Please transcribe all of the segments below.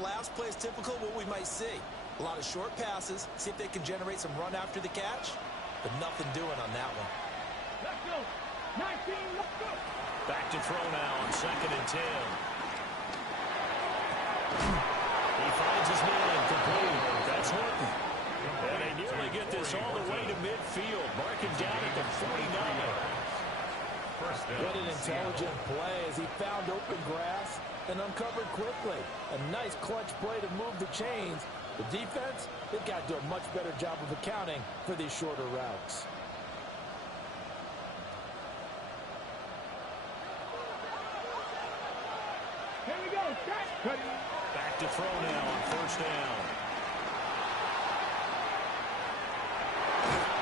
that last play is typical of what we might see. A lot of short passes, see if they can generate some run after the catch, but nothing doing on that one. Let's go. 19, let's go. Back to throw now on 2nd and 10. He finds his man complete. That's Horton. And they nearly get this all the way to midfield. Marking down at the 49. What an intelligent play as he found open grass and uncovered quickly. A nice clutch play to move the chains. The defense, they've got to do a much better job of accounting for these shorter routes. Here we go. Back to throw now on 1st down.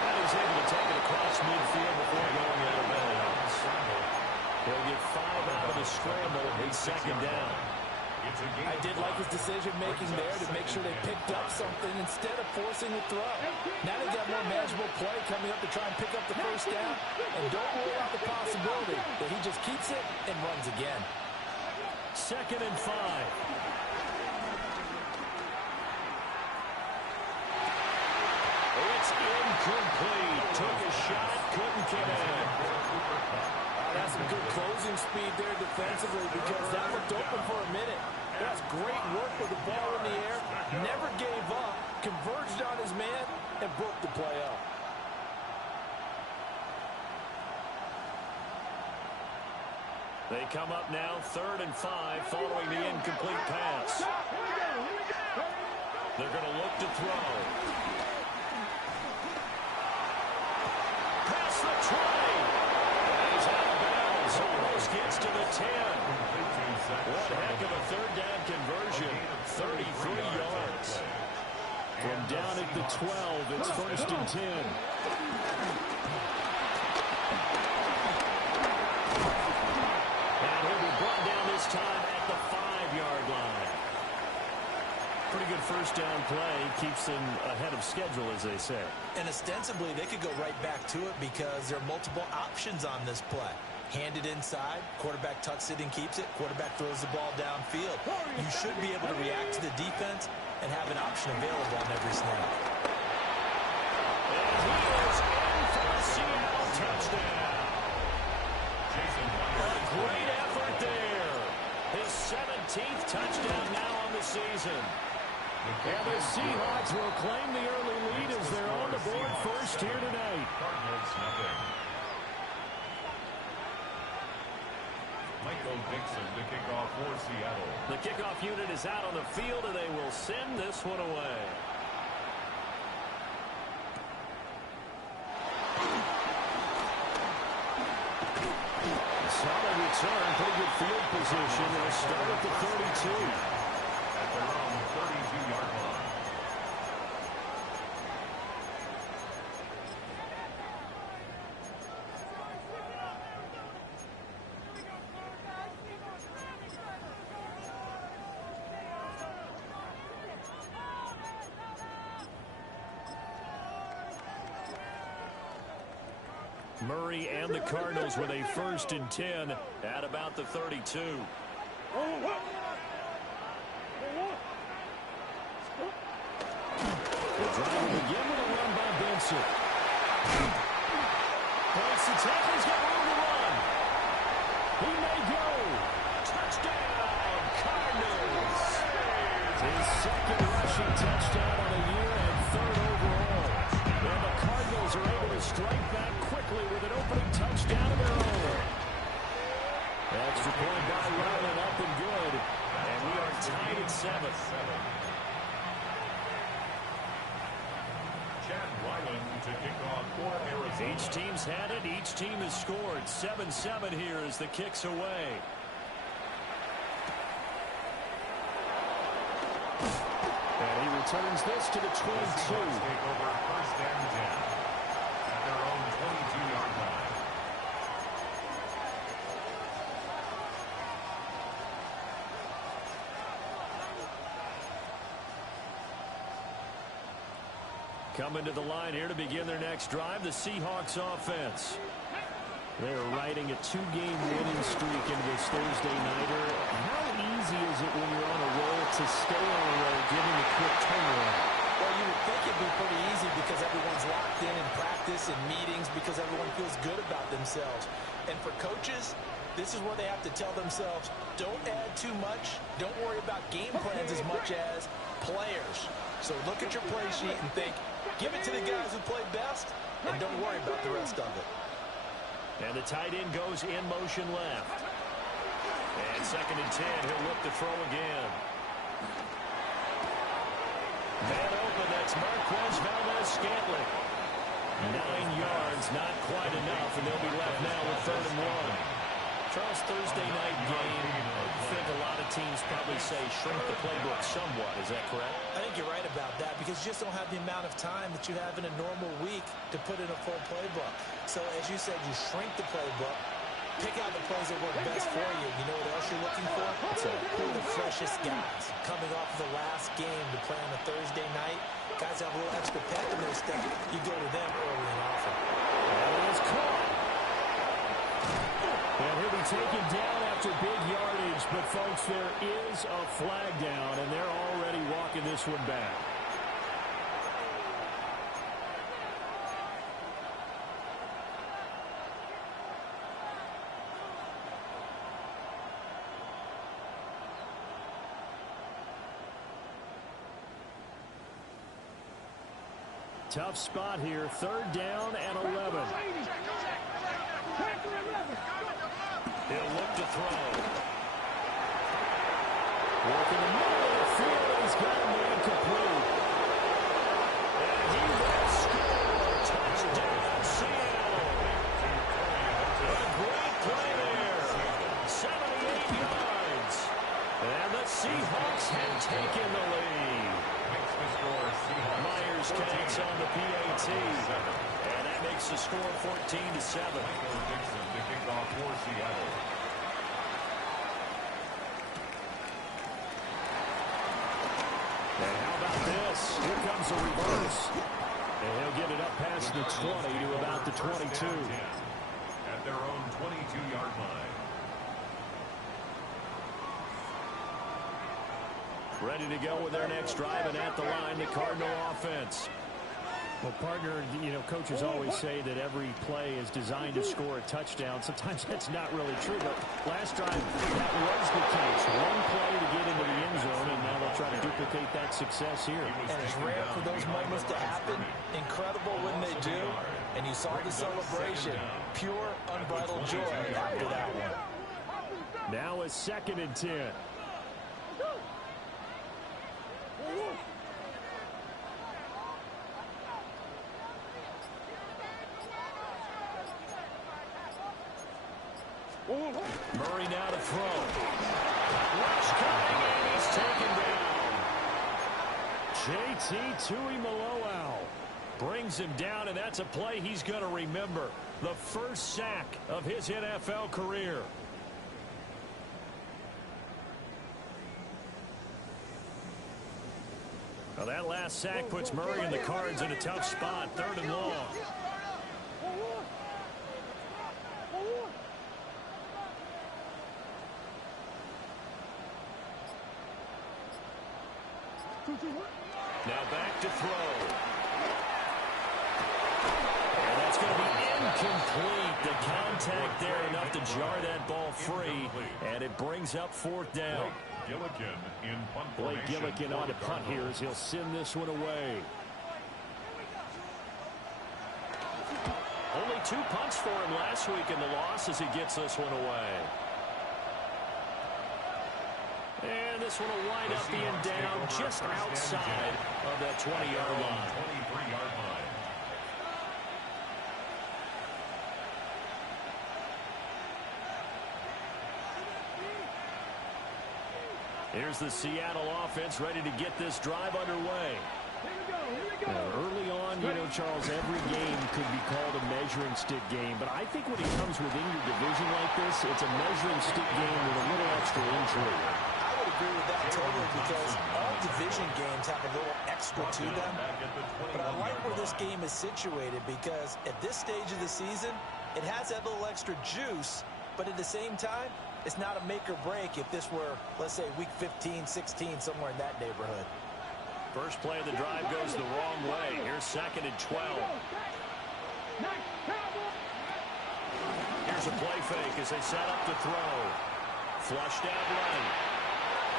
And he's able to take it across midfield before going out of bounds. He'll get 5 out of the scramble in 2nd down. I did like his decision-making there to make sure they picked up something instead of forcing the throw. Now they've got more manageable play coming up to try and pick up the 1st down. And don't rule out the possibility that he just keeps it and runs again. 2nd and 5. It's incomplete. Took a shot, couldn't get in. That's some good closing speed there defensively because that looked open for a minute. That's great work with the ball in the air. Never gave up, converged on his man, and broke the play up. They come up now 3rd and 5 following the incomplete pass. They're going to look to throw. Pass the 20. He's out of bounds. Almost gets to the 10. One heck of a 3rd down conversion. 33 yards. From down at the 12, it's 1st and 10. This time at the 5-yard line. Pretty good 1st down play. Keeps them ahead of schedule, as they say. And ostensibly, they could go right back to it because there are multiple options on this play. Hand it inside, quarterback tucks it and keeps it, quarterback throws the ball downfield. You should be able to react to the defense and have an option available on every snap. And he is in for a Seattle touchdown. A great effort there. His 17th touchdown now on the season. And the Seahawks will claim the early lead as they're on the board first here tonight. Cardinals nothing. Michael Dixon to kick off for Seattle. The kickoff unit is out on the field, and they will send this one away. Solid return, pretty good field position. They'll start at the 32. At their own 32-yard line. Murray and the Cardinals with a 1st and 10 at about the 32. The drive will begin with a run by Benson. Breaks the tackle, he's got room to run. He may go. Touchdown, Cardinals. His 2nd rushing touchdown on the year and 3rd overall. And the Cardinals are able to strike back quickly with an opening touchdown of their own. Extra point by Ryland, up and good. And we are tied at 7. Chad Ryland to kick off for Arizona. Each team's had it. Each team has scored. 7-7 here as the kick's away. And he returns this to the 22. Take over 1st and 10 at their own 22-yard line. Coming to the line here to begin their next drive, the Seahawks offense. They're riding a 2-game winning streak into this Thursday nighter. How easy is it when you're on a roll to stay on a roll given the quick turnaround? Well, you would think it'd be pretty easy because everyone's locked in practice and meetings because everyone feels good about themselves. And for coaches, this is where they have to tell themselves, don't add too much. Don't worry about game plans as much as players. So look at your play sheet and think, give it to the guys who play best, and don't worry about the rest of it. And the tight end goes in motion left. And 2nd and 10, he'll look to throw again. Man open, that's Marquez Valdez-Scantling. 9 yards, not quite enough, and they'll be left now with 3rd and 1. Charles, Thursday night game, I think a lot of teams probably say shrink the playbook somewhat. Is that correct? I think you're right about that because you just don't have the amount of time that you have in a normal week to put in a full playbook. So as you said, you shrink the playbook, pick out the plays that work best for you. You know what else you're looking for? Who are the freshest guys coming off the last game to play on a Thursday night? Guys have a little extra pep in their step. You go to them early and often. And it is caught. And he'll be taken down after big yardage. But, folks, there is a flag down, and they're already walking this one back. Tough spot here. 3rd down and 11. He'll look to throw. Working the middle of the field, and he's got a man complete. And he will score. Touchdown, Seattle. A great play there. 78 yards. And the Seahawks have taken the lead. Myers counts on the PAT. And that makes the score 14-7. The kickoff for Seattle. And how about this? Here comes a reverse. And he'll get it up past the 20 to about the 22. At their own 22-yard line. Ready to go with their next drive, and at the line, the Cardinal offense. Well, partner, you know, coaches always say that every play is designed to score a touchdown. Sometimes that's not really true, but last drive, that was the case. One play to get into the end zone, and now they'll try to duplicate that success here. And it's rare for those moments to happen. Incredible when they do. And you saw the celebration. Pure, unbridled joy after that one. Now it's 2nd and 10. Murray now to throw. Rush coming, and he's taken down. JT Tuimoloau brings him down, and that's a play he's going to remember. The first sack of his NFL career. Well, that last sack puts Murray and the Cards in a tough spot. 3rd and long. Now back to throw. And that's going to be incomplete. The contact there enough to jar that ball free. And it brings up 4th down. Blake Gillikin on a punt here as he'll send this one away. Only 2 punts for him last week in the loss as he gets this one away. And this one will wind up being down just outside of that 20-yard line. 23-yard line. Here's the Seattle offense ready to get this drive underway. Early on, you know, Charles, every game could be called a measuring stick game. But I think when it comes within your division like this, it's a measuring stick game with a little extra intrigue. I would agree with that totally because all division games have a little extra to them. But I like where this game is situated because at this stage of the season, it has that little extra juice. But at the same time, It's not a make or break if this were, let's say, week 15, 16, somewhere in that neighborhood. First play of the drive goes the wrong way. Here's 2nd and 12. Here's a play fake as they set up to throw. Flushed out right.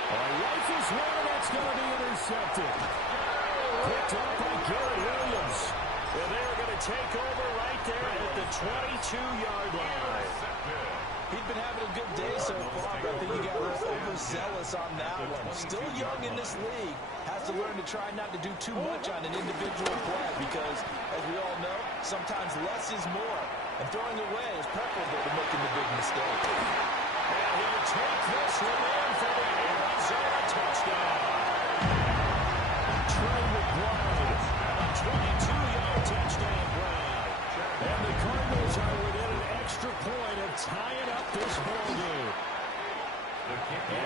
Rifles one, and that's going to be intercepted. Picked up by Garrett Williams. And they're going to take over right there at the 22-yard line. He's been having a good day so far, but I think he got a little overzealous on that one. Still young in this league. Has to learn to try not to do too much on an individual play because, as we all know, sometimes less is more. And throwing away is preferable to making the big mistake. And he'll take this one in for the Arizona touchdown. Trey McBride, a 22-yard touchdown grab. And the Cardinals are within an extra point of tying up this ball game.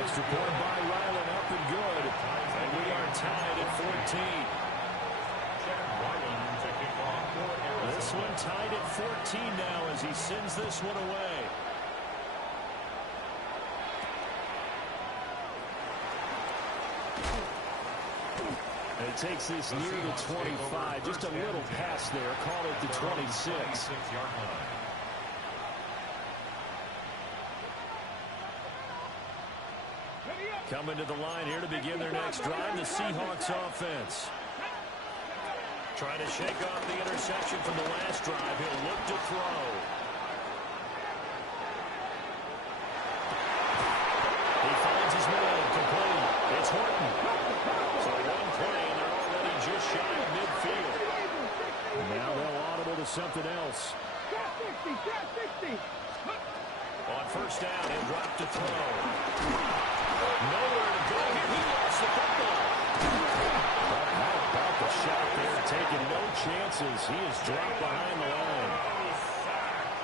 Extra point by Ryland, up and good. And we are tied at 14. This one tied at 14 now as he sends this one away. And it takes this near the 25. Just a little pass there. Call it the 26. Coming to the line here to begin their next drive, the Seahawks offense. Trying to shake off the interception from the last drive. He'll look to throw. He finds his man, complete. It's Horton. So one play, and they're already just shy of midfield. Now they'll audible to something else. On first down, he'll drop to throw. Nowhere to go here. He lost the football. How about the shot there? Taking no chances. He is dropped behind the line.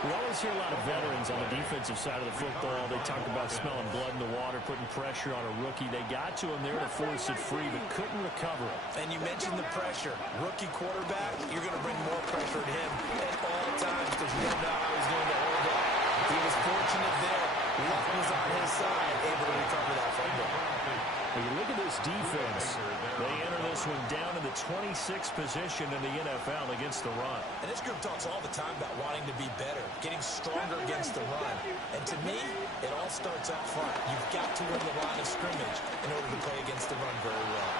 We always hear a lot of veterans on the defensive side of the football. They talk about smelling blood in the water, putting pressure on a rookie. They got to him there to force it free, but couldn't recover it. And you mentioned the pressure. Rookie quarterback, you're going to bring more pressure to him at all times because you don't know how he's going to hold up. He was fortunate there. Luck was on his side, able to recover that fumble. When you look at this defense, they enter this one down in the 26th position in the NFL against the run. And this group talks all the time about wanting to be better, getting stronger against the run. And to me, it all starts up front. You've got to win the line of scrimmage in order to play against the run very well.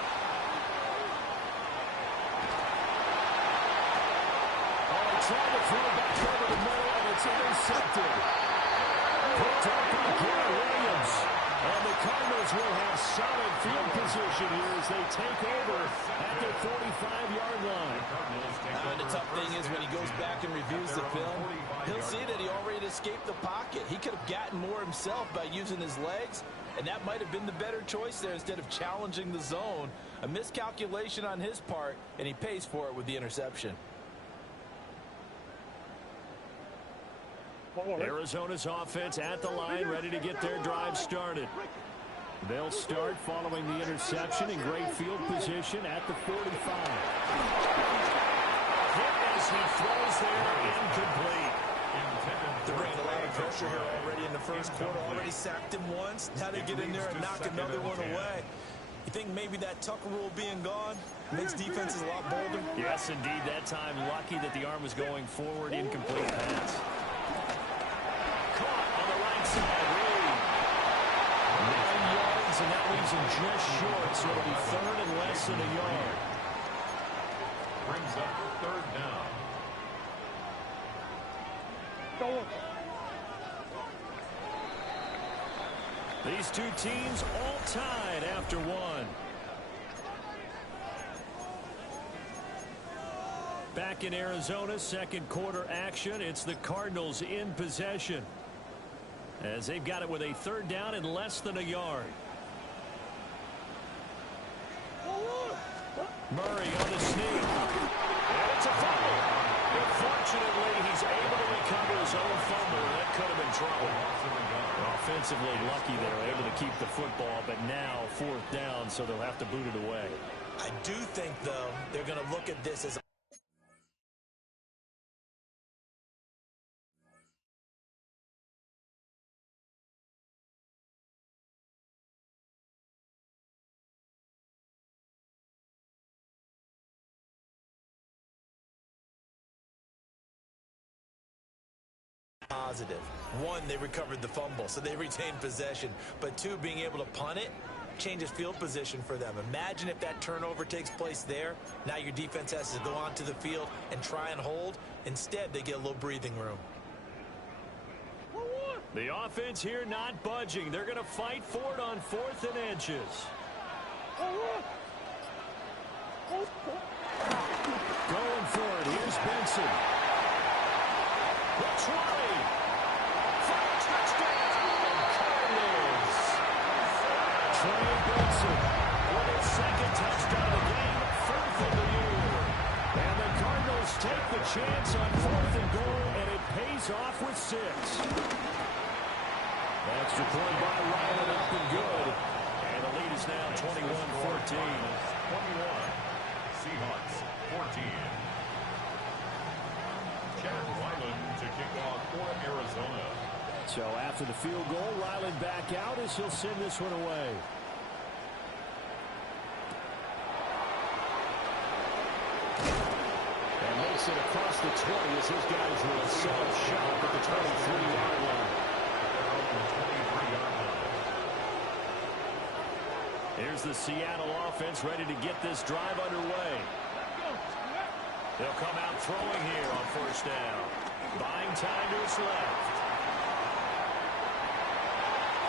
Trying to throw back over the middle, and it's intercepted. Picked up by Garrett Williams. And the Cardinals will have solid field position here as they take over at the 45-yard line. And the tough thing is when he goes back and reviews the film, he'll see that he already escaped the pocket. He could have gotten more himself by using his legs, and that might have been the better choice there instead of challenging the zone. A miscalculation on his part, and he pays for it with the interception. Arizona's offense at the line, ready to get their drive started. They'll start following the interception in great field position at the 45. Hit as he throws there, incomplete. They're bringing a lot of pressure here already in the first quarter. Already sacked him once. Now they get in there and knock another one away. You think maybe that Tucker rule being gone makes defenses a lot bolder? Yes, indeed. That time, lucky that the arm was going forward. Incomplete pass. Caught on the right side. Reed. 9 yards, and that leaves him just short. So it'll be third and less than a yard. Brings up third down. These two teams all tied after one. Back in Arizona, second quarter action. It's the Cardinals in possession as they've got it with a third down and less than a yard. Murray on the sneak. And it's a fumble. Unfortunately, he's able to recover his own fumble. That could have been trouble. Offensively lucky they're able to keep the football, but now fourth down, so they'll have to boot it away. I do think, though, they're going to look at this as positive. One, they recovered the fumble, so they retained possession. But two, being able to punt it changes field position for them. Imagine if that turnover takes place there. Now your defense has to go onto the field and try and hold. Instead, they get a little breathing room. The offense here not budging. They're going to fight for it on 4th and inches. Going for it. Here's Benson. Looks right. For a touchdown, Cardinals. Trey Benson with his 2nd touchdown of the game, 4th of the year. And the Cardinals take the chance on 4th and goal, and it pays off with 6. Extra point by Ryland, up and good. And the lead is now 21-14. 21. Seahawks 14. Chad Ryland to kick off for Arizona. So after the field goal, Ryland back out as he'll send this one away. And makes it across the 20 as his guys will set up shop at the 23-yard line. Here's the Seattle offense ready to get this drive underway. They'll come out throwing here on 1st down. Buying time to his left.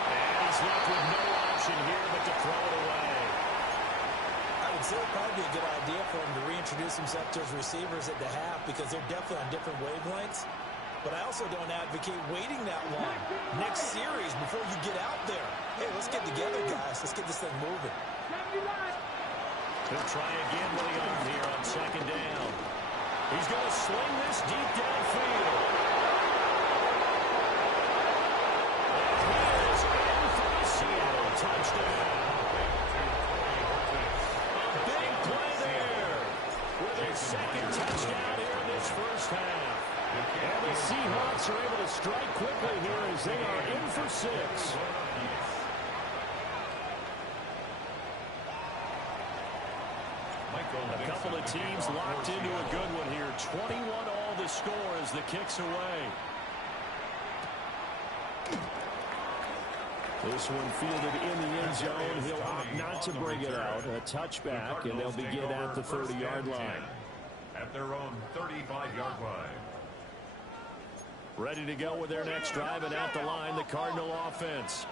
And he's left with no option here but to throw it away. I would say it'd probably be a good idea for him to reintroduce himself to his receivers at the half because they're definitely on different wavelengths. But I also don't advocate waiting that long. Next series before you get out there. Hey, let's get together, guys. Let's get this thing moving. He'll try again with the arm here on 2nd down. He's going to sling this deep downfield. And he is in for the Seattle touchdown. A big play there with his 2nd touchdown here in this first half. And the Seahawks are able to strike quickly here as they are in for 6. A couple of teams locked into a good one here. 21 all the score as the kick's away. This one fielded in the end zone. He'll opt not to bring it out. A touchback, and they'll begin at the 30-yard line. At their own 35-yard line. Ready to go with their next drive, and at the line, the Cardinal offense.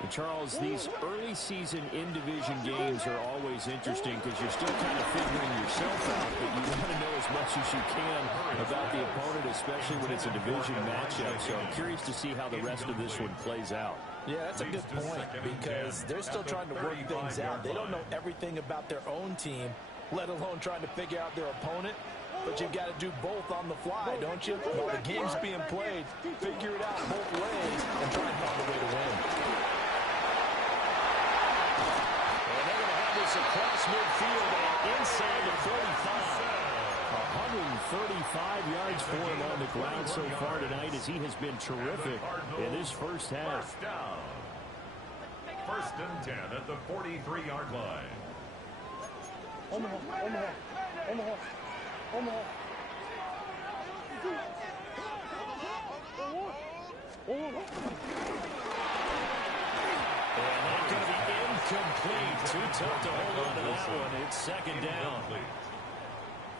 And Charles, these early season in-division games are always interesting because you're still kind of figuring yourself out, but you want to know as much as you can about the opponent, especially when it's a division matchup. So I'm curious to see how the rest of this one plays out. Yeah, that's a good point because they're still trying to work things out. They don't know everything about their own team, let alone trying to figure out their opponent. But you've got to do both on the fly, don't you? While the game's being played, figure it out both ways and try and find a way to win. And they're going to have this across midfield and inside the 45. 135 yards for him on the ground so far tonight as he has been terrific in this first half. First down. 1st and 10 at the 43-yard line. And that's going to be incomplete. Too tough to hold on to that one. It's 2nd down.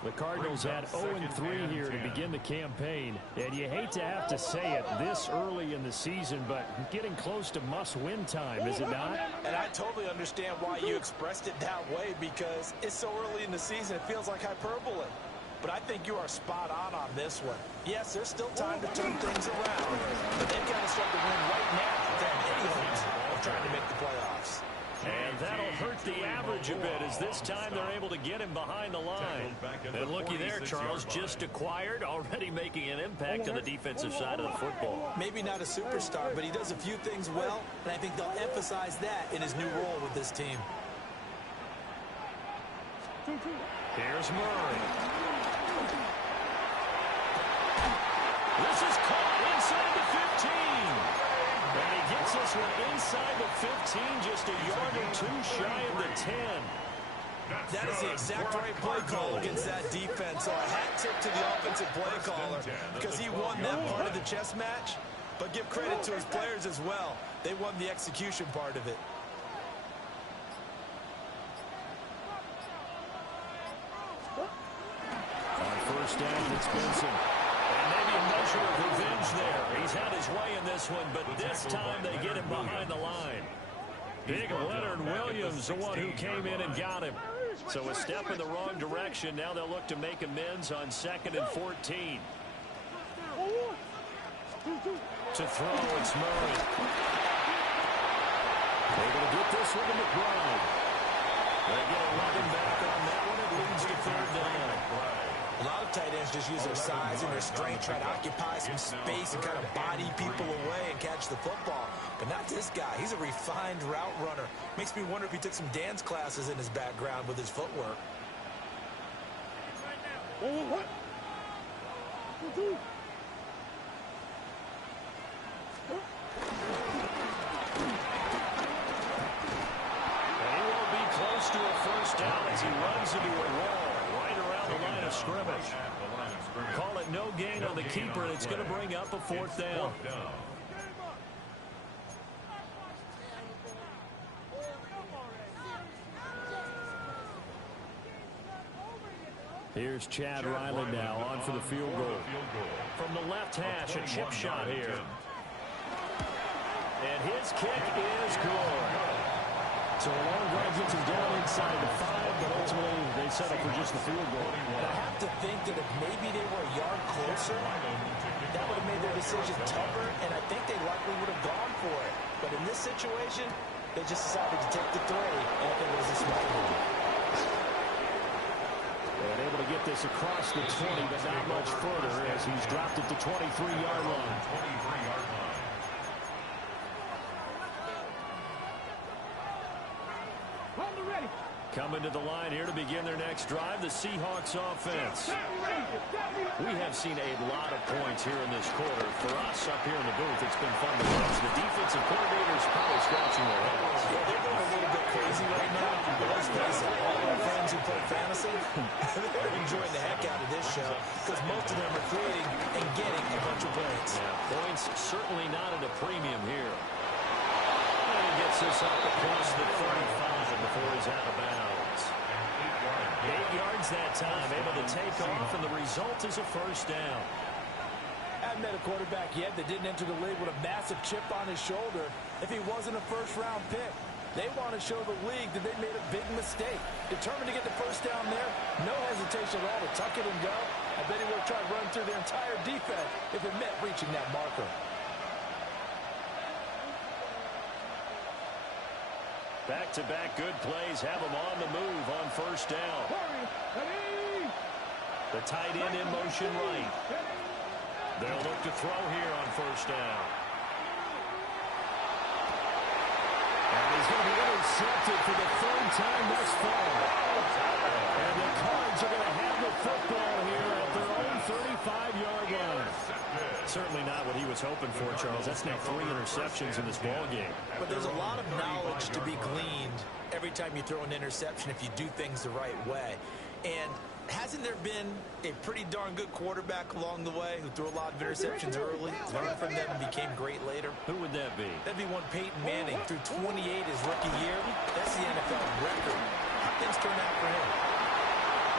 The Cardinals had 0-3 here to begin the campaign. And you hate to have to say it this early in the season, but getting close to must-win time, is it not? And I totally understand why you expressed it that way because it's so early in the season, it feels like hyperbole. But I think you are spot on this one. Yes, there's still time to turn things around, but they've got to start to win right now to have any hopes of trying to make the playoffs. And that'll hurt the average a bit as this time they're able to get him behind the line. And looky there, Charles, just acquired, already making an impact on the defensive side of the football. Maybe not a superstar, but he does a few things well, and I think they'll emphasize that in his new role with this team. Here's Murray. This is caught inside the 15. And he gets this one inside the 15, just a yard or two shy of the 10. That is the exact right play call against that defense. So a hat tip to the offensive play caller because he won that part of the chess match. But give credit to his players as well. They won the execution part of it. On first down, it's Benson. And maybe a measure of revenge there. He's had his way in this one, but this time they get him behind the line. Big Leonard Williams, the one who came in and got him. So a step in the wrong direction. Now they'll look to make amends on 2nd and 14. To throw, it's Murray. They're going to get this one to McBride. They get 11 back on that one. It leads to 3rd down. A lot of tight ends just use their size and their strength, try to occupy some space and kind of body people away and catch the football. But not this guy. He's a refined route runner. Makes me wonder if he took some dance classes in his background with his footwork. And he won't be close to a first down as he runs into a wall right around the line of scrimmage. Call it no gain on the keeper, and it's going to bring up a 4th down. Here's Chad Riley now on for the field goal. From the left hash, a chip shot here. And his kick is good. So a long drive gets him down inside the 5, but ultimately they settle for just the field goal. And I have to think that if maybe they were a yard closer, that would have made their decision tougher, and I think they likely would have gone for it. But in this situation, they just decided to take the 3, and I think it was a smart move. And able to get this across the 20, but not much further as he's dropped at the 23-yard line. Coming to the line here to begin their next drive, the Seahawks offense. We have seen a lot of points here in this quarter. For us up here in the booth, it's been fun to watch. The defensive coordinators probably scratching their heads. Yeah, they're going a little bit crazy right now. But let's face it, all our friends who play fantasy, they're enjoying the heck out of this show because most of them are creating and getting a bunch of points. Yeah, points certainly not at a premium here. And he gets this up across the 35 before he's out of bounds. 8 yards that time, able to take off, and the result is a first down. I haven't met a quarterback yet that didn't enter the league with a massive chip on his shoulder if he wasn't a first-round pick. They want to show the league that they made a big mistake. Determined to get the first down there, no hesitation at all to tuck it and go. I bet he would have tried to run through the entire defense if it meant reaching that marker. Back-to-back good plays have him on the move on first down. The tight end in motion right. They'll look to throw here on first down. And he's going to be intercepted for the 3rd time thus far. And the Cards are going to have the football here at their own 35-yard line. Certainly not what he was hoping for, Charles. That's now 3 interceptions in this ballgame. But there's a lot of knowledge to be gleaned every time you throw an interception if you do things the right way. And hasn't there been a pretty darn good quarterback along the way who threw a lot of interceptions early, learned from them, and became great later? Who would that be? That'd be one Peyton Manning. Threw 28 his rookie year. That's the NFL record. How things turn out for him?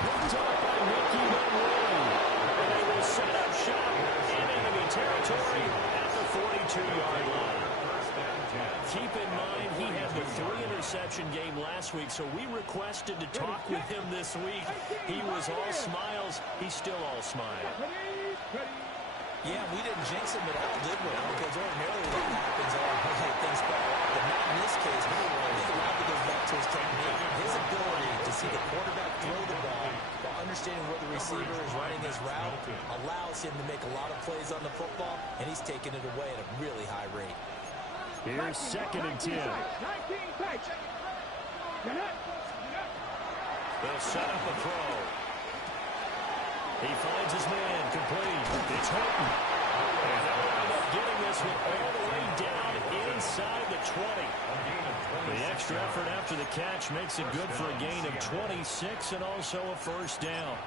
Picked up by Mickey Monroe. And they will set up shop in enemy territory at the 42-yard line. Keep in mind, he had the 3-interception game last week, so we requested to talk with him this week. He was all smiles. He's still all smile. Yeah, we didn't jinx him at all, did we? Because ordinarily that happens all things fall out. But not in this case. I think a lot of it goes back to his technique. His ability to see the quarterback throw the ball while understanding where the receiver is running his route allows him to make a lot of plays on the football, and he's taking it away at a really high rate. Here's 2nd and 10. They'll set up a throw. He finds his man complete. It's Horton. And they'll wind up getting this one all the way down inside the 20. The extra effort after the catch makes it good for a gain of 26 and also a first down.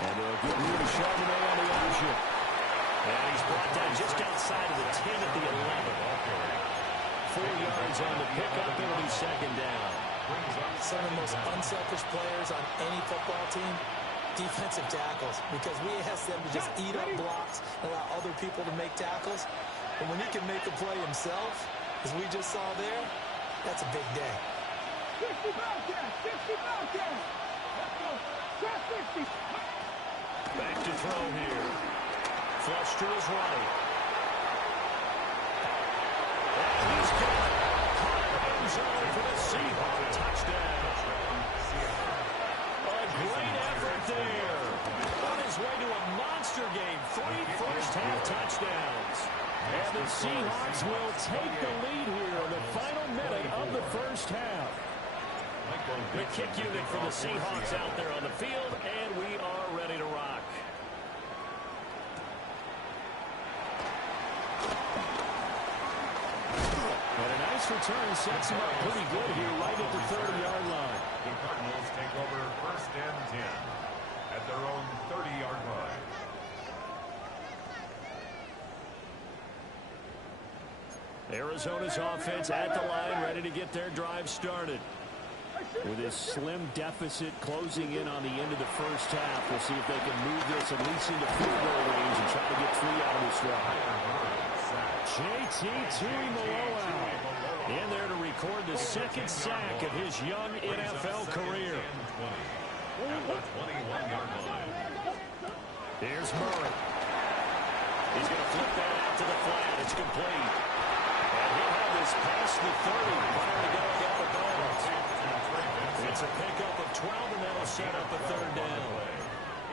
And a good move of Charbonnet on the option. And he's brought down just outside of the 10 at the 11. 4 yards on the pickup. It'll be second down. Some of the most unselfish players on any football team, defensive tackles, because we ask them to just eat up blocks and allow other people to make tackles. But when he can make a play himself, as we just saw there, that's a big day. 60 Bobcats! 60 Bobcats! Let's go! Cross 60! Back to throw here. Flush to his right. And he's got it. Caught in the end zone for the Seahawks touchdown. A great effort there. On his way to a monster game. 3 first-half touchdowns. And the Seahawks will take the lead here in the final minute of the first half. The kick unit for the Seahawks out there on the field, and we are ready to rock. And a nice return sets him up pretty good here right at the 30-yard line. The Cardinals take over first and 10 at their own 30-yard line. Arizona's offense at the line, ready to get their drive started. With his slim deficit closing in on the end of the first half, we'll see if they can move this at least into field goal range and try to get 3 out of this drive. JT Tuimoloau in there to record the second sack of his young NFL career. Here's Murray. He's going to flip that out to the flat. It's complete. And he'll have this past the 30 prior to going out of bounds. It's a pickup of 12, and that'll set up a third down.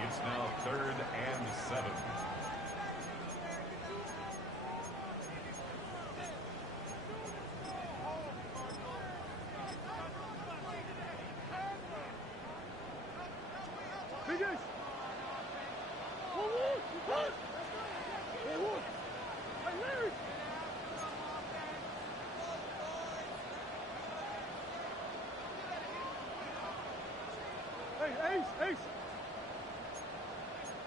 It's now 3rd and 7. Figures! Hey, Ace!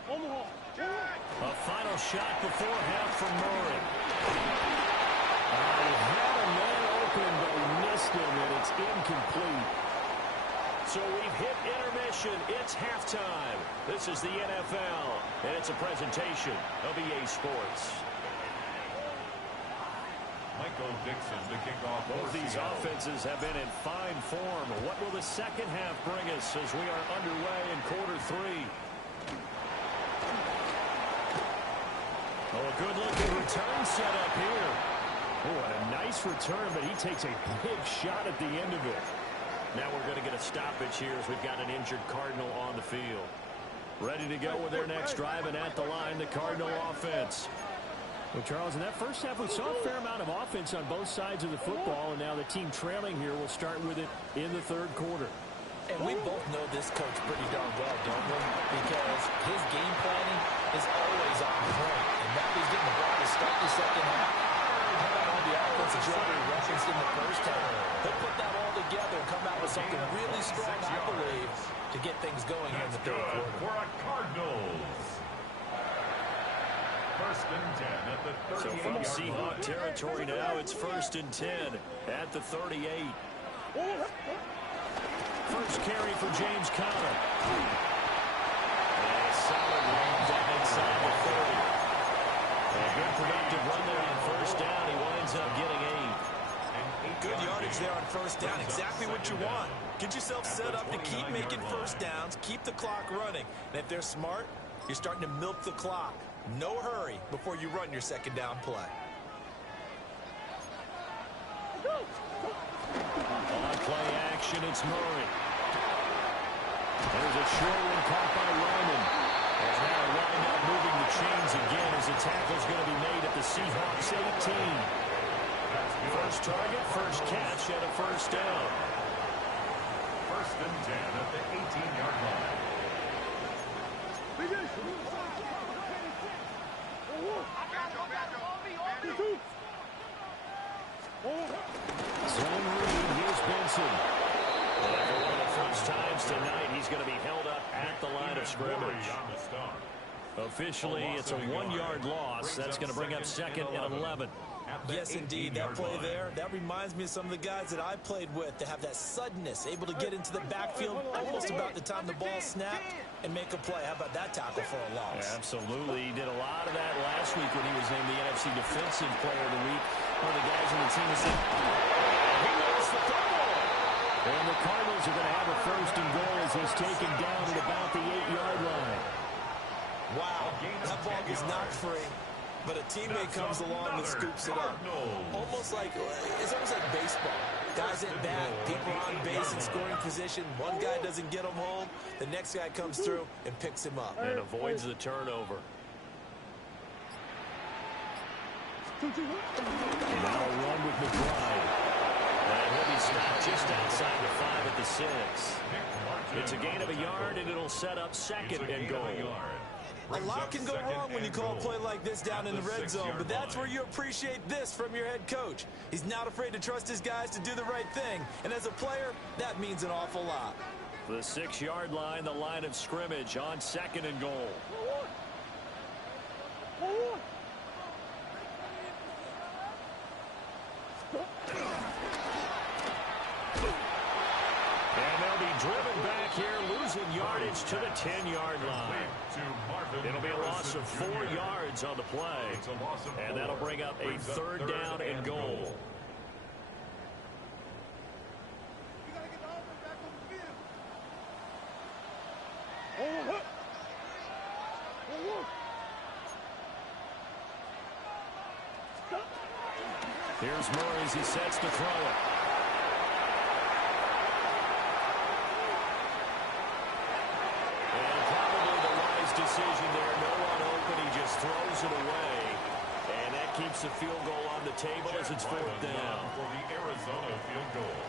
Omaha! A final shot before half from Murray. He had a man open, but he missed him, and it's incomplete. So we've hit intermission. It's halftime. This is the NFL, and it's a presentation of EA Sports. Michael Dixon to kick off. Both these offenses have been in fine form. What will the second half bring us as we are underway in quarter 3? Oh, a good-looking return set up here. Oh, what a nice return, but he takes a big shot at the end of it. Now we're going to get a stoppage here as we've got an injured Cardinal on the field. Ready to go with their next drive, and at the line, the Cardinal offense. Well, Charles, in that first half, we saw a fair amount of offense on both sides of the football, and now the team trailing here will start with it in the third quarter. And we both know this coach pretty darn well, don't we? Because his game planning is always on point. And now he's getting the ball to start the second half. How about all the offense that you already referenced in the first half? He'll put that all together and come out with something really strong, I believe, to get things going here in the third quarter. For a Cardinals. First and 10 at the 38. So from Seahawk territory now, it's first and 10 at the 38. First carry for James Conner. And a solid run down inside the 30. A good productive run there on first down. He winds up getting 8. Good yardage there on first down. Exactly what you want. Get yourself set up to keep making first downs, keep the clock running. And if they're smart, you're starting to milk the clock. No hurry before you run your second down play. On play action, it's Murray. There's a short one caught by Roman. And now wind up moving the chains again as the tackle's going to be made at the the Seahawks 18. First target, first catch, and a first down. First and 10 at the 18-yard line. Zone read, here's Benson. And for one of the first times tonight, he's going to be held up at the line of scrimmage. Officially, it's a 1-yard loss. That's going to bring up second and 11. Yes, indeed. That play there, that reminds me of some of the guys that I played with. They have that suddenness, able to get into the backfield almost about the time the ball snapped and make a play. How about that tackle for a loss? Yeah, absolutely. He did a lot of that last week when he was named the NFC Defensive Player of the Week. One of the guys on the team said, he lost the football. And the Cardinals are going to have a first and goal as he's taken down at about the 8-yard line. Wow, that ball was knocked free. But a teammate comes along and scoops it up. It's almost like baseball. Guys at bat, people on base in scoring position. One guy doesn't get him home. The next guy comes through and picks him up. And avoids the turnover. Now a run with McBride. And he'll be stopped just outside the 5 at the 6. It's a gain of a yard, and it'll set up second and goal. A lot can go wrong when you call a play like this down in the red zone, but that's where you appreciate this from your head coach. He's not afraid to trust his guys to do the right thing, and as a player, that means an awful lot. The 6-yard line, the line of scrimmage on second and goal. And they'll be driven back here, losing yardage to the 10-yard line. It'll be a loss of 4 yards on the play, and that'll bring up a third down and goal. Here's Murray as he sets to throw it. And probably the wise decision there. No one open. He just throws it away. And that keeps the field goal on the table as it's fourth down. For the Arizona field goal.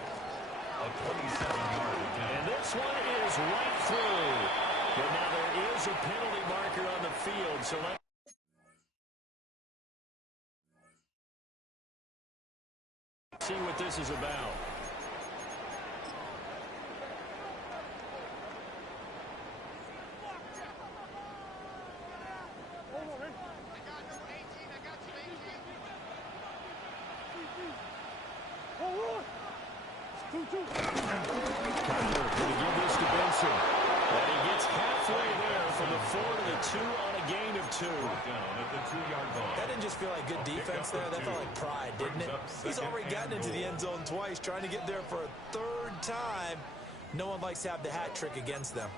A 27-yard attempt. And this one is right through. But now there is a penalty marker on the field. So let's see what this is about. Kyler going to give this to Benson. And he gets halfway there from the 4 to the 2 on a gain of 2. Down at the 2-yard line. That didn't just feel like good defense there. That felt like pride, didn't it? He's already gotten into the end zone twice, trying to get there for a third time. No one likes to have the hat trick against them.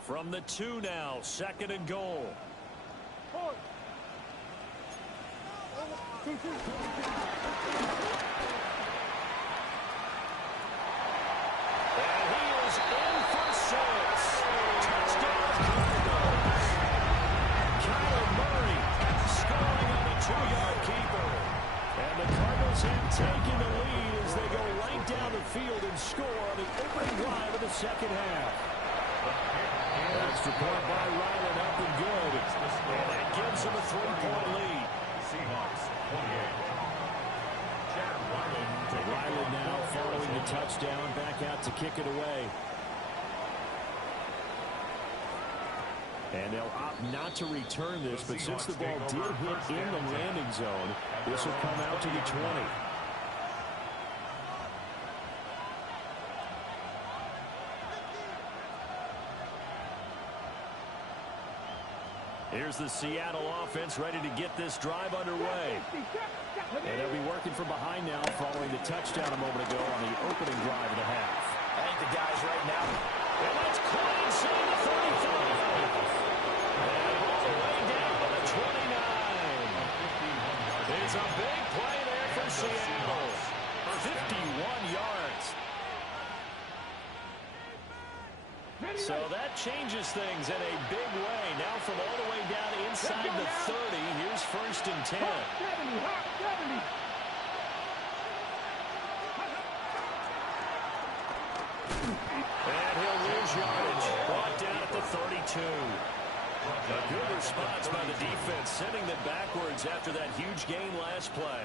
From the 2 now, second and goal. And he is in for 6. Touchdown Cardinals. Kyler Murray scoring on a 2-yard keeper. And the Cardinals have taken the lead as they go right down the field and score on the opening drive of the second half. Extra point by Ryland, up and good. And that gives him a 3-point lead. Seahawks 28. Ryland now following the touchdown, back out to kick it away. And they'll opt not to return this, but since the ball did hit in the landing zone, this will come out to the 20. Here's the Seattle offense ready to get this drive underway. And they'll be working from behind now following the touchdown a moment ago on the opening drive of the half. I think the guys right now. And that's caught inside the 35. And all the way down to the 29. It's a big play there for Seattle. 51 yards. So that changes things in a big way. Now from all the way down inside the 30, here's 1st and 10. And he'll lose yardage. Brought down at the 32. A good response by the defense, sending them backwards after that huge gain last play.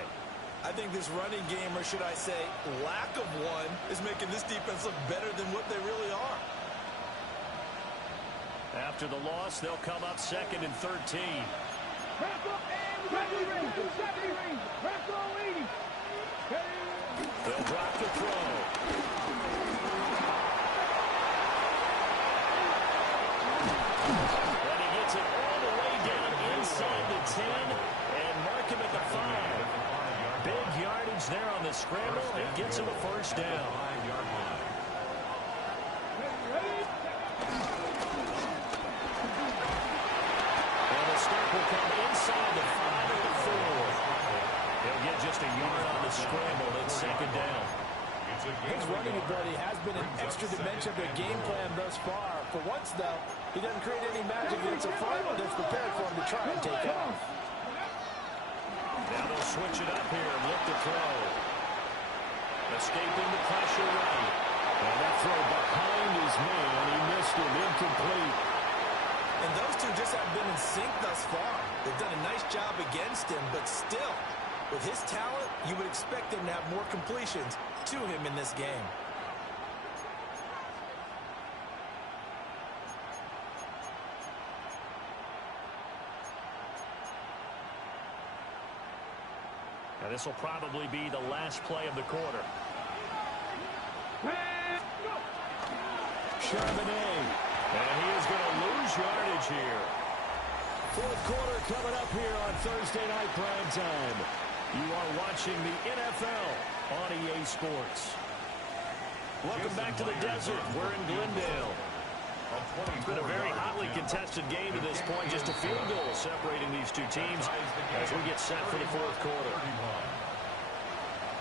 I think this running game, or should I say lack of one, is making this defense look better than what they really are. After the loss, they'll come up 2nd and 13. They'll drop the throw. And he gets it all the way down inside the 10 and mark him at the 5. Big yardage there on the scramble and gets him a 1st down. And the stop will come inside the 5 at the 4. He'll get just a yard on the scramble and 2nd down. His running ability has been an extra dimension of their game plan thus far. For once, though, he doesn't create any magic against a front that's prepared for him to try and take off. Now they'll switch it up here and look to throw. Escaping the pressure right. And that throw behind his man. He missed it, incomplete. And those two just haven't been in sync thus far. They've done a nice job against him, but still, with his talent, you would expect him to have more completions to him in this game. Now this will probably be the last play of the quarter. Charbonnet. And he is going to lose yardage here. 4th quarter coming up here on Thursday Night Primetime. You are watching the NFL on EA Sports. Welcome back to the desert. We're in Glendale. It's been a very hotly contested game to this point. Just a field goal separating these two teams as we get set for the 4th quarter.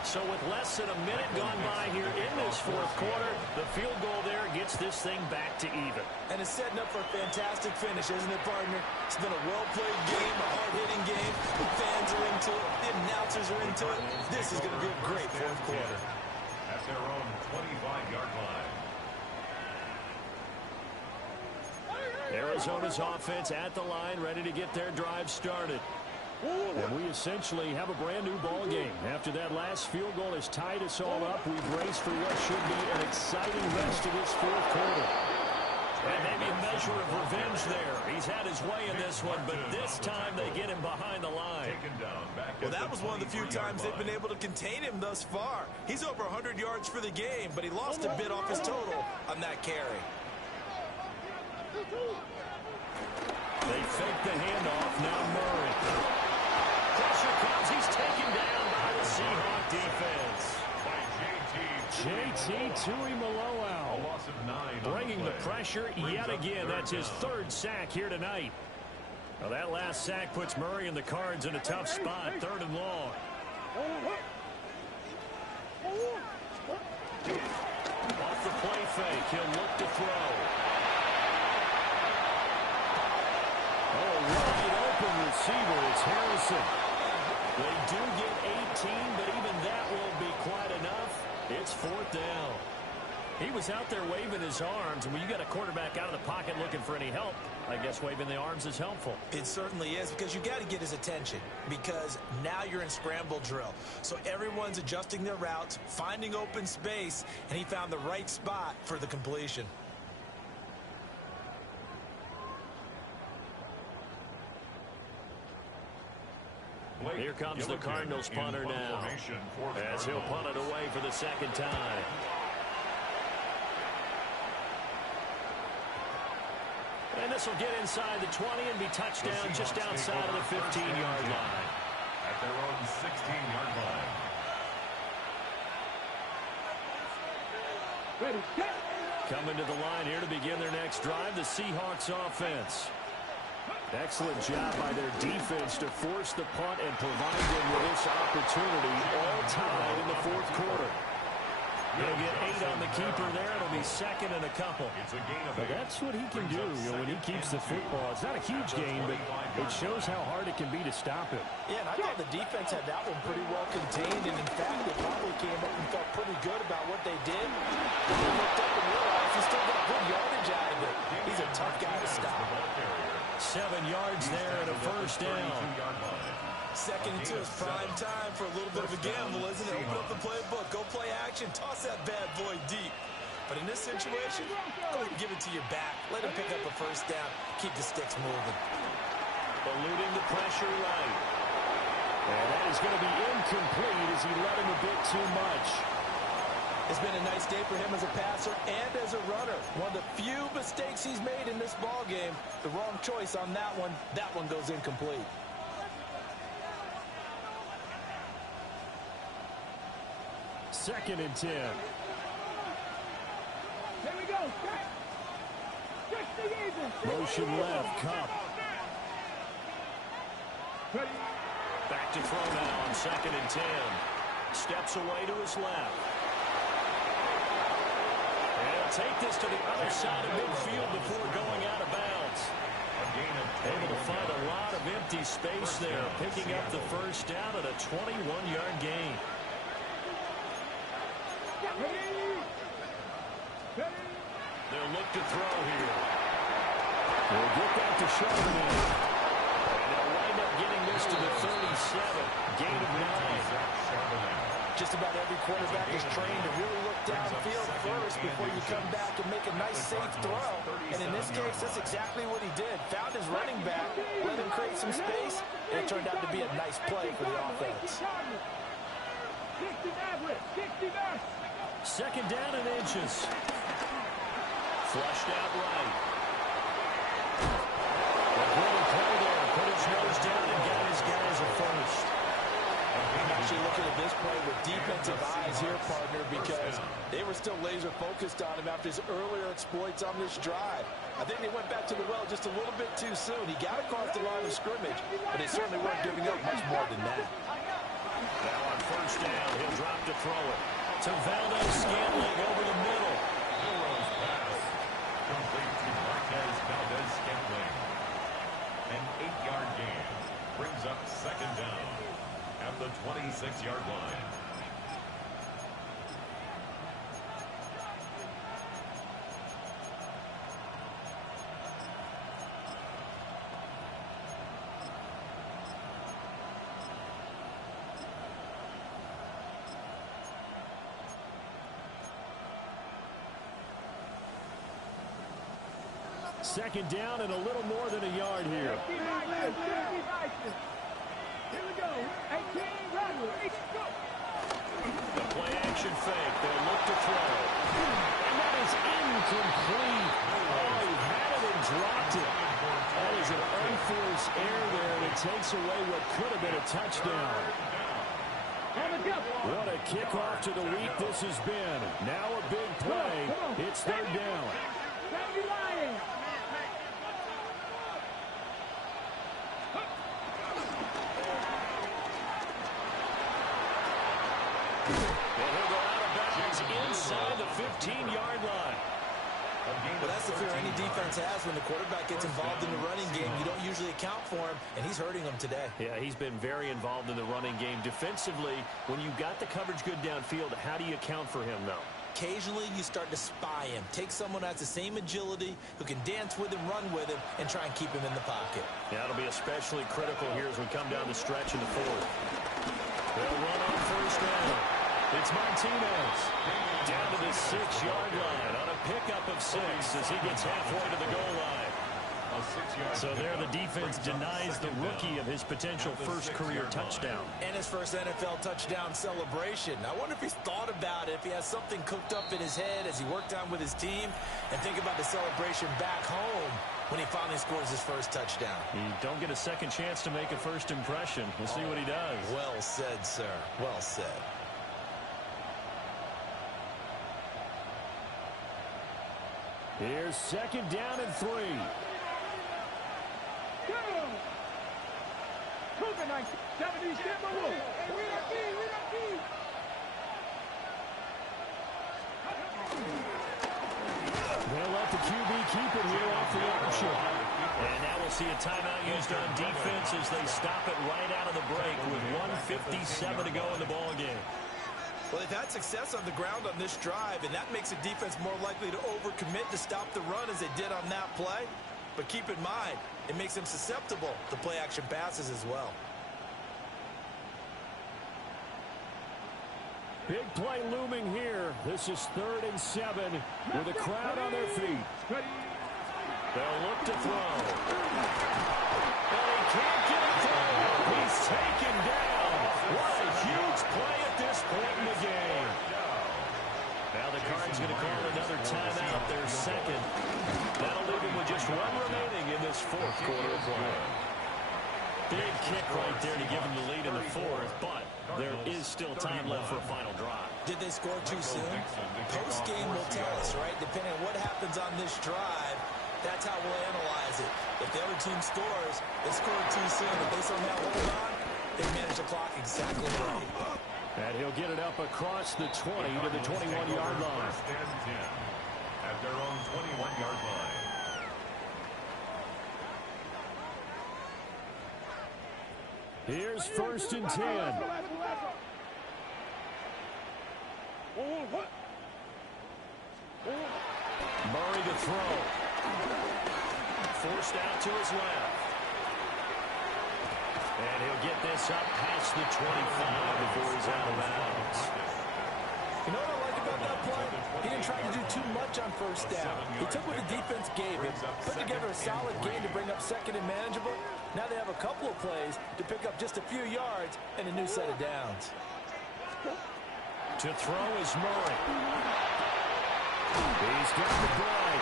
So with less than a minute gone by here in this 4th quarter, the field goal there gets this thing back to even. And it's setting up for a fantastic finish, isn't it, partner? It's been a well-played game, a hard-hitting game. The fans are into it. The announcers are into it. This is going to be a great 4th quarter. At their own 25-yard line. Arizona's offense at the line, ready to get their drive started. And we essentially have a brand-new ball game. After that last field goal has tied us all up, we brace for what should be an exciting rest of this 4th quarter. And maybe a measure of revenge there. He's had his way in this one, but this time they get him behind the line. Well, that was one of the few times they've been able to contain him thus far. He's over 100 yards for the game, but he lost a bit off his total on that carry. They fake the handoff. Now Murray. Pressure comes. He's taken down by the Seahawk defense. JT Tuimoloau bringing the pressure yet again. That's his 3rd sack here tonight. Now that last sack puts Murray and the Cards in a tough spot. 3rd and long. Off the play fake. He'll look to throw. Wide open receiver. It's Harrison. They do get 18, but even that won't be quite enough. It's 4th down. He was out there waving his arms, and when you got a quarterback out of the pocket looking for any help, I guess waving the arms is helpful. It certainly is, because you got to get his attention, because now you're in scramble drill. So everyone's adjusting their routes, finding open space, and he found the right spot for the completion. Here comes the Cardinals punter now, as he'll punt it away for the 2nd time. And this will get inside the 20 and be touched down just outside of the 15-yard line. At their own 16-yard line. Ready, Coming to the line here to begin their next drive, the Seahawks offense. Excellent job by their defense to force the punt and provide them with this opportunity, all tied in the fourth quarter. He'll get 8 on the keeper there. It'll be second and a couple. But that's what he can do, when he keeps the football. It's not a huge gain, but it shows how hard it can be to stop him. Yeah, and I thought the defense had that one pretty well contained, and in fact, they probably came up and felt pretty good about what they did. They looked up and realized he still got good yardage out of it. He's a tough guy to stop. 7 yards there and a first down. Second and 2 is prime time for a little bit of a gamble, isn't it? Open up the playbook, go play action, toss that bad boy deep. But in this situation, go ahead and give it to your back. Let him pick up a first down. Keep the sticks moving. Eluding the pressure right. And that is going to be incomplete as he let him a bit too much. It's been a nice day for him as a passer and as a runner. One of the few mistakes he's made in this ball game. The wrong choice on that one. That one goes incomplete. Second and 10. Here we go. Motion left, Cup. Back to throw now on second and 10. Steps away to his left. And he'll take this to the other side of midfield before going out of bounds. Able to find a lot of empty space there, picking up the first down at a 21-yard gain. They'll look to throw here. We'll get that to Charbonnet. And they'll wind up getting this to the 37. Gain of 9. Just about every quarterback is trained to really look downfield first before you come back and make a nice, safe throw. And in this case, that's exactly what he did. Found his running back, let him create some space, and it turned out to be a nice play for the offense. Second down and inches. Flushed out right. A good play there. Put his nose down and got his guys a first. I'm actually looking at this play with defensive eyes here, partner, because they were still laser focused on him after his earlier exploits on this drive. I think they went back to the well just a little bit too soon. He got across the line of scrimmage, but they certainly weren't giving up much more than that. Now on first down, he'll drop to throw it. To Valdez-Scantling over the middle. Complete to Marquez Valdez-Scantling. An 8-yard gain brings up second down at the 26-yard line. Second down and a little more than a yard here. Here we go. 18, The play action fake. They'll look to throw. And that is incomplete. Oh, he had it and dropped it. That is an unforced error there, and it takes away what could have been a touchdown. What a kickoff to the week this has been. Now a big play. It's third down. And he'll go out of bounds inside the 15-yard line. Well, that's the fear any defense has when the quarterback gets involved in the running game. You don't usually account for him, and he's hurting them today. Yeah, he's been very involved in the running game. Defensively, when you got the coverage good downfield, how do you account for him, though? Occasionally, you start to spy him. Take someone who has the same agility, who can dance with him, run with him, and try and keep him in the pocket. Yeah, it'll be especially critical here as we come down the stretch in the fourth. They'll run on first down. It's Martinez down to the 6-yard line on a pickup of 6 as he gets halfway to the goal line. So there the defense denies the rookie of his potential first career touchdown. And his first NFL touchdown celebration. I wonder if he's thought about it, if he has something cooked up in his head as he worked on with his team, and think about the celebration back home when he finally scores his first touchdown. You don't get a second chance to make a first impression. We'll see what he does. Well said, sir. Well said. Here's second down and 3. They'll let the QB keep it here off the option. And now we'll see a timeout used on defense as they stop it right out of the break with 1:57 to go in the ball game. Well, they've had success on the ground on this drive, and that makes a defense more likely to overcommit to stop the run as they did on that play. But keep in mind, it makes them susceptible to play-action passes as well. Big play looming here. This is 3rd and 7 with a crowd on their feet. They'll look to throw. And he can't get it through. He's taken down. What a huge play at this point in the game. Now the Cardinals going to call another timeout, their second. That'll leave him with just one remaining in this 4th quarter of play. Big kick right there to give him the lead in the 4th, but there is still time left for a final drive. Did they score too soon? Post-game will tell us, right? Depending on what happens on this drive, that's how we'll analyze it. If the other team scores, they scored too soon. If they somehow hold on, they manage the clock exactly right. And he'll get it up across the 20 to the 21-yard line. First and 10 at their own 21-yard line. Here's 1st and 10. Murray to throw. Forced out to his left. And he'll get this up past the 25 before he's out of bounds. You know what I like about that play? He didn't try to do too much on 1st down. He took what the defense gave him, put together a solid game to bring up 2nd and manageable. Now they have a couple of plays to pick up just a few yards and a new set of downs. To throw is Murray. He's got the break.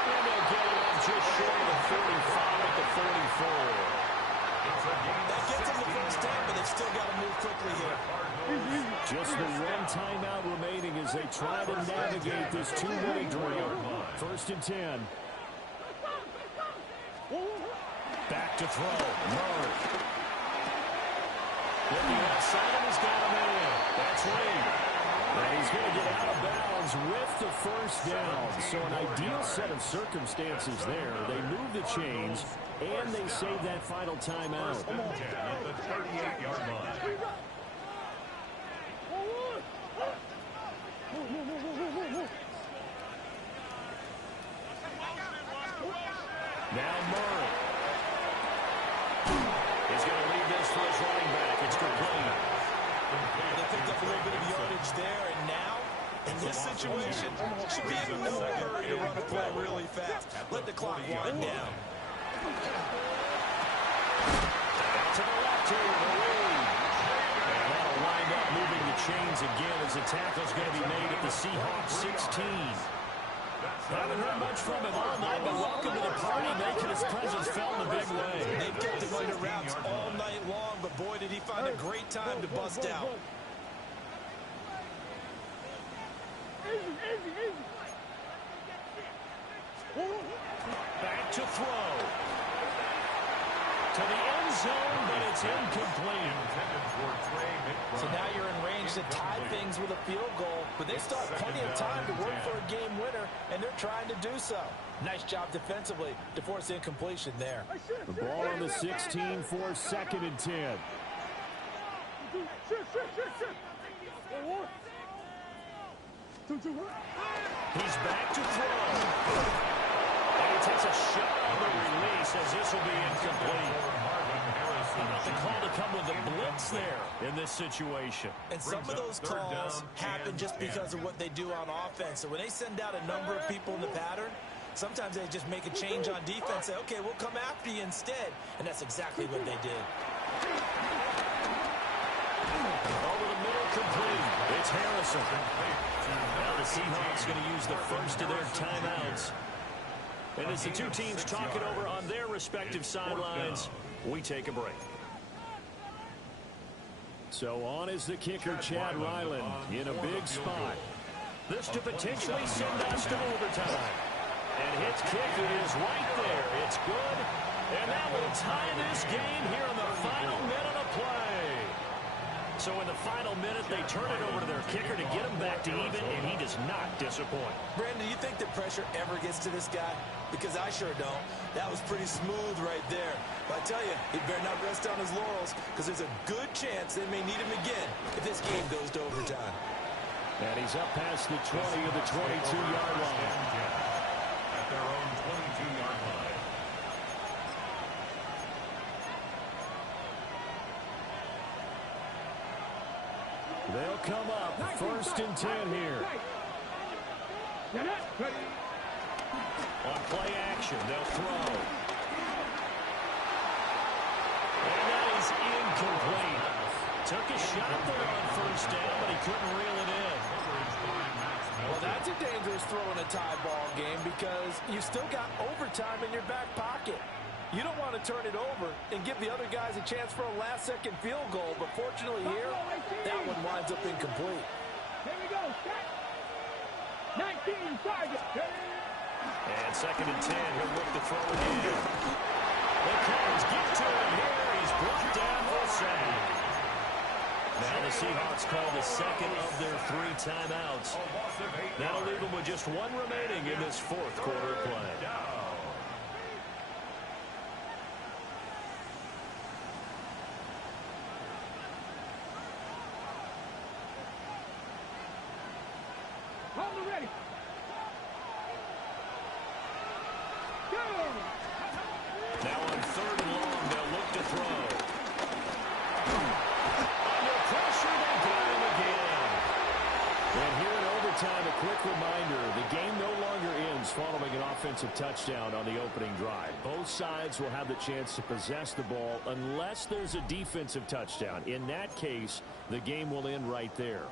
And they'll get it up just short of the 45 at the 44. That gets them the first down, but they've still got to move quickly here. Just the one timeout remaining as they try to navigate this 2-minute drill. 1st and 10. Back to throw. Murray. Looking outside and he's got a man. That's Reed. And he's going to get out of bounds with the first down. So an ideal set of circumstances there. They move the chains, and they save that final timeout. First and 10 at the 38-yard line. Now Murray. He's going to lead this to his running back. It's complete. They picked up a little bit of yardage there, and now, in this situation, should be in no hurry to run a play really fast. Let the clock wind down. To the left here, the lead. And that'll wind up moving the chains again as the tackle's going to be made at the Seahawks 16. Haven't heard much from him all night, but welcome to the party, making his presence felt in a big way. They've kept him under wraps all night long, but boy, did he find a great time to bust out. Back to throw. To the end zone, but it's incomplete. So now you're in range to tie things with a field goal, but they still have plenty of time to work for a game winner, and they're trying to do so. Nice job defensively to force incompletion there. The ball on the 16 for 2nd and 10. He's back to throw. And he takes a shot on the release as this will be incomplete. About the call to come with the blitz there in this situation. And some of those calls happen just because of what they do on offense. So when they send out a number of people in the pattern, sometimes they just make a change on defense, say, okay, we'll come after you instead. And that's exactly what they did. Over the middle, complete. It's Harrison. Now the Seahawks going to use the first of their timeouts. And as the two teams talk it over on their respective sidelines, we take a break. So on is the kicker, Chad Ryland, in a big spot. This to potentially send us to overtime. And his kick is right there. It's good. And that will tie this game here in the final minute of play. So in the final minute, they turn it over to their kicker to get him back to even, and he does not disappoint. Brandon, do you think that pressure ever gets to this guy? Because I sure don't. That was pretty smooth right there. But I tell you, he better not rest on his laurels, because there's a good chance they may need him again if this game goes to overtime. And he's up past the 20 of the 22-yard line. At their own 22-yard line. They'll come up 1st and 10 here. On play action, they'll throw. And that is incomplete. Took a shot there on 1st down, but he couldn't reel it in. Well, that's a dangerous throw in a tie ball game because you still got overtime in your back pocket. You don't want to turn it over and give the other guys a chance for a last-second field goal. But fortunately here, that one winds up incomplete. Here we go. Set. 19 target. And 2nd and 10. He'll look to throw it in. The Cardinals get to him here. He's brought down for a sack. Now the Seahawks call the second of their 3 timeouts. That'll leave them with just 1 remaining in this 4th quarter play. Hold it ready. Go. Now on 3rd and long, they'll look to throw. Under pressure, they got him again. And here in overtime, a quick reminder, the game no longer ends following an offensive touchdown on the opening drive. Both sides will have the chance to possess the ball unless there's a defensive touchdown. In that case, the game will end right there.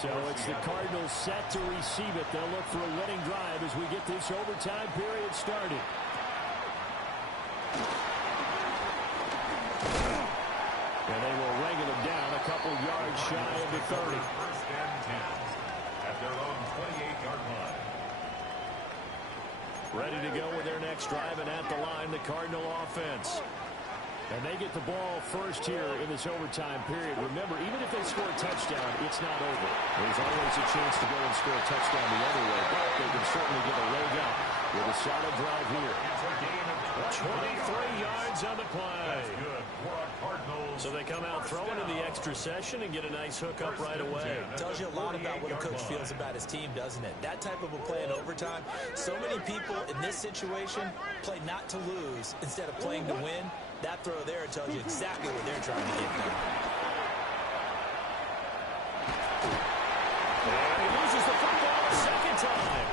So it's the Cardinals set to receive it. They'll look for a winning drive as we get this overtime period started. And they will wrangle them down a couple yards shy of the 30. 1st and 10 at their own 28-yard line. Ready to go with their next drive, and at the line, the Cardinal offense. And they get the ball first here in this overtime period. Remember, even if they score a touchdown, it's not over. There's always a chance to go and score a touchdown the other way, but they can certainly get a leg up with a solid drive here. 23 yards on the play. So they come out throwing in the extra session and get a nice hook up right away. Tells you a lot about what a coach feels about his team, doesn't it? That type of a play in overtime. So many people in this situation play not to lose instead of playing to win. That throw there tells you exactly what they're trying to get done. And he loses the football a second time.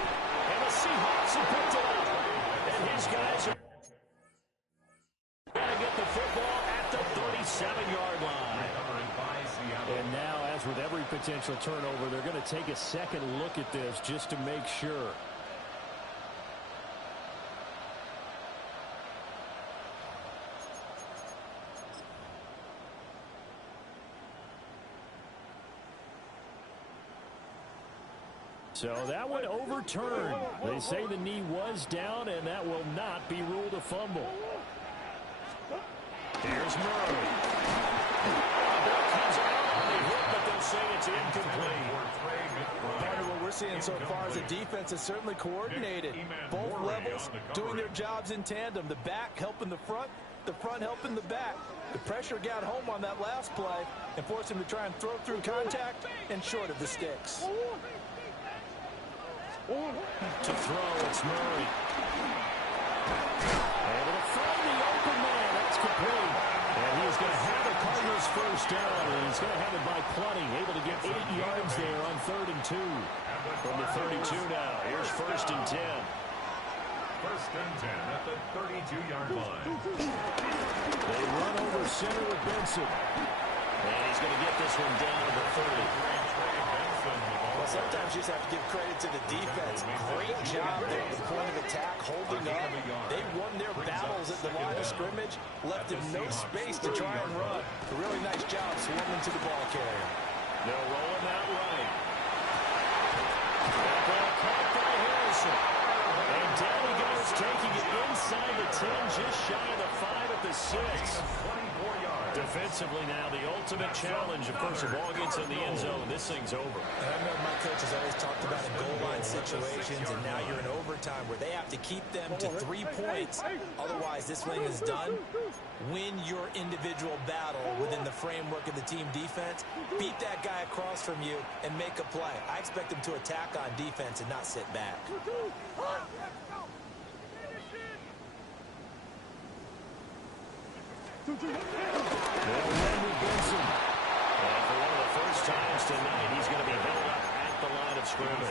And the Seahawks have picked it up. And his guys are going to get the football at the 37-yard line. And now, as with every potential turnover, they're going to take a second look at this just to make sure. So that one overturned. They say the knee was down, and that will not be ruled a fumble. Here's Murray. Ball comes out on the hit, but they'll say it's incomplete. Part of what we're seeing so far is the defense is certainly coordinated. Both levels doing their jobs in tandem. The back helping the front helping the back. The pressure got home on that last play and forced him to try and throw through contact and short of the sticks. To throw, it's Murray. Able to find the open man. That's complete. And he is going to have the Cardinals first down. And he's going to have it by plenty. Able to get 8 yards there on 3rd and 2. From the 32 now. Here's 1st and 10. 1st and 10 at the 32-yard line. They run over center with Benson. And he's going to get this one down to the 30. Well, sometimes you just have to give credit to the defense. Great job there at the point of attack, holding up. They won their battles at the line of scrimmage, left them no space to try and run. A really nice job swarming to the ball carrier. They'll roll him out right. That ball caught by Harrison. And down he goes, taking it inside the 10, just shy of the 5 at the 6. Defensively now, the ultimate challenge. Of course, the ball gets in the end zone. This thing's over. And I know my coach has always talked about in goal line situations, and now you're in overtime where they have to keep them to 3 points. Otherwise, this thing is done. Win your individual battle within the framework of the team defense. Beat that guy across from you and make a play. I expect them to attack on defense and not sit back. They'll run with Benson. And for one of the first times tonight, he's going to be held up at the line of scrimmage.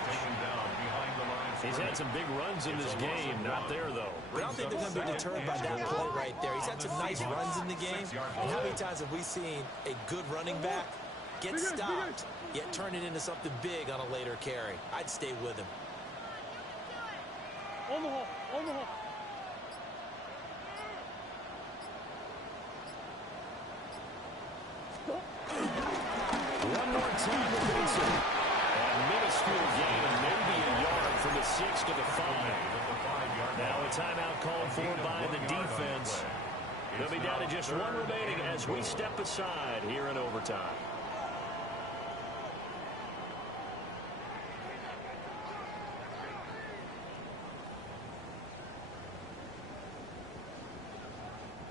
He's had some big runs in this game. Not there, though. But I don't think they're going to be deterred by that play right there. He's had some nice runs in the game. And how many times have we seen a good running back get stopped, yet turn it into something big on a later carry? I'd stay with him. On the hole, on the hole. One more time to Benson. A minuscule gain of maybe a yard from the 6 to the 5. Now a timeout called for by the defense. They'll be down to just one remaining as we step aside here in overtime.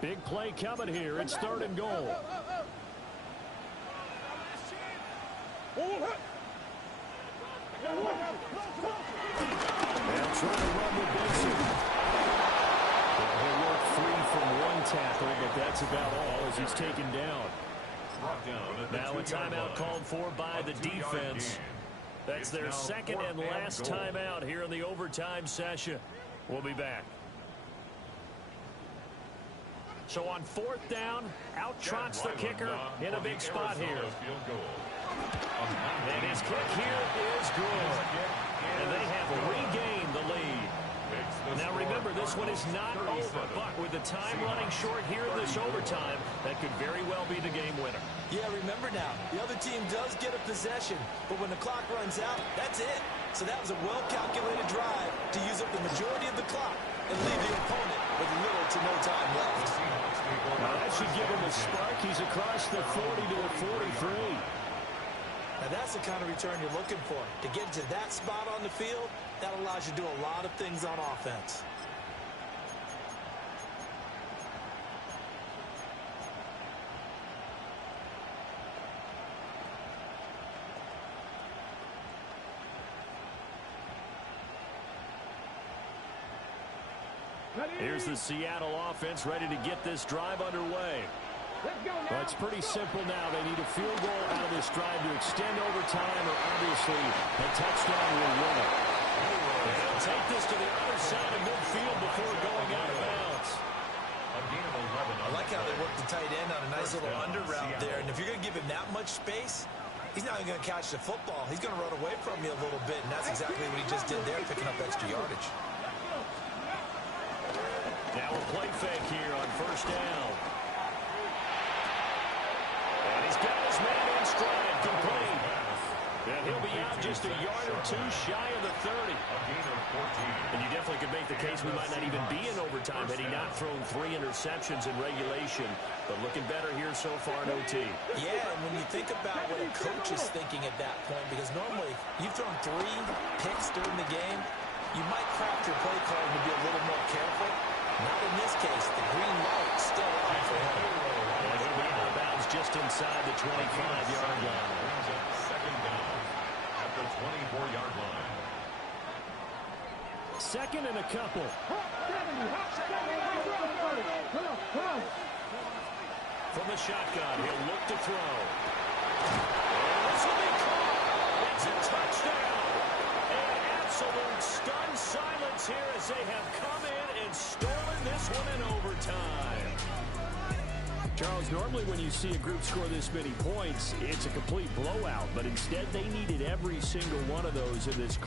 Big play coming here. It's 3rd and goal. They'll try to run with Benson. He'll work free from one tackle, but that's about all as he's taken down. Now a timeout called for by the defense. That's their second and last timeout here in the overtime session. We'll be back. So on 4th down, out trots the kicker in a big spot here. And his kick here is good. And they have regained the lead. Now remember, this one is not over, but with the time running short here in this overtime, that could very well be the game winner. Yeah, remember now, the other team does get a possession, but when the clock runs out, that's it. So that was a well-calculated drive to use up the majority of the clock and leave the opponent with little to no time left. Now that should give him a spark. He's across the 40 to the 43. Now that's the kind of return you're looking for. To get to that spot on the field, that allows you to do a lot of things on offense. Here's the Seattle offense ready to get this drive underway. Well, it's pretty simple now. They need a field goal out of this drive to extend overtime, or obviously a touchdown will win it. They'll take this to the other side of midfield before going out of bounds. I like how they work the tight end on a nice little under route there. And if you're going to give him that much space, he's not even going to catch the football. He's going to run away from you a little bit, and that's exactly what he just did there, picking up extra yardage. Now a play fake here on 1st down. And he's got his man in stride, complete. And he'll be out just a yard or two shy of the 30. And you definitely could make the case we might not even be in overtime had he not thrown 3 interceptions in regulation. But looking better here so far in OT. Yeah, and when you think about what a coach is thinking at that point, because normally you've thrown 3 picks during the game, you might craft your play card to be a little more careful. Not in this case. The green light still on for him. And he'll be out of bounds just inside the 25-yard line. Brings up 2nd down at the 24-yard line. 2nd and a couple. From the shotgun, he'll look to throw. And this will be caught. It's a touchdown. An absolute stunned silence here as they have come in and stolen this one in overtime. Charles, normally when you see a group score this many points, it's a complete blowout. But instead, they needed every single one of those in this